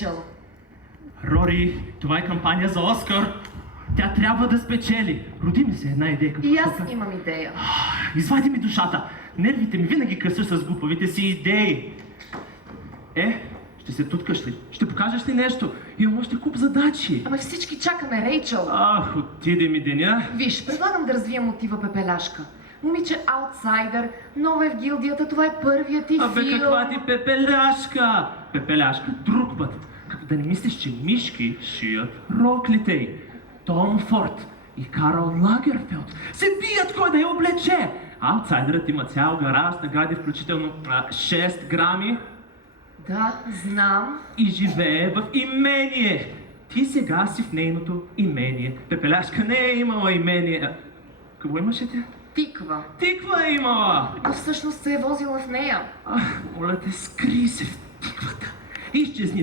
Рейчъл. Рори, това е кампания за Оскар. Тя трябва да спечели. Роди ми се една идея. И аз имам идея. Извади ми душата. Нервите ми винаги късаш с глупавите си идеи. Ще се туткаш ли? Ще покажеш ли нещо? Имам още куп задачи. Ама всички чакаме, Рейчъл. Отиде ми деня. Виж, предлагам да развия мотива Пепеляшка. Момиче аутсайдер, нова е в гилдията, това е първият ти филм. Каква ти Пепеляшка? Пепеляшка, друг път. Като да не мислиш, че мишки шият роклите й. Том Форд и Карл Лагерфелд се бият кой да я облече. Аутсайдерът има цял гараж, награди включително 6 грами. Да, знам. И живее в имение. Ти сега си в нейното имение. Пепеляшка не е имала имение. Какво имаше тя? Тиква. Тиква е имала! Но всъщност се е возила в нея. Моля те, скри се в тиквата. Изчезни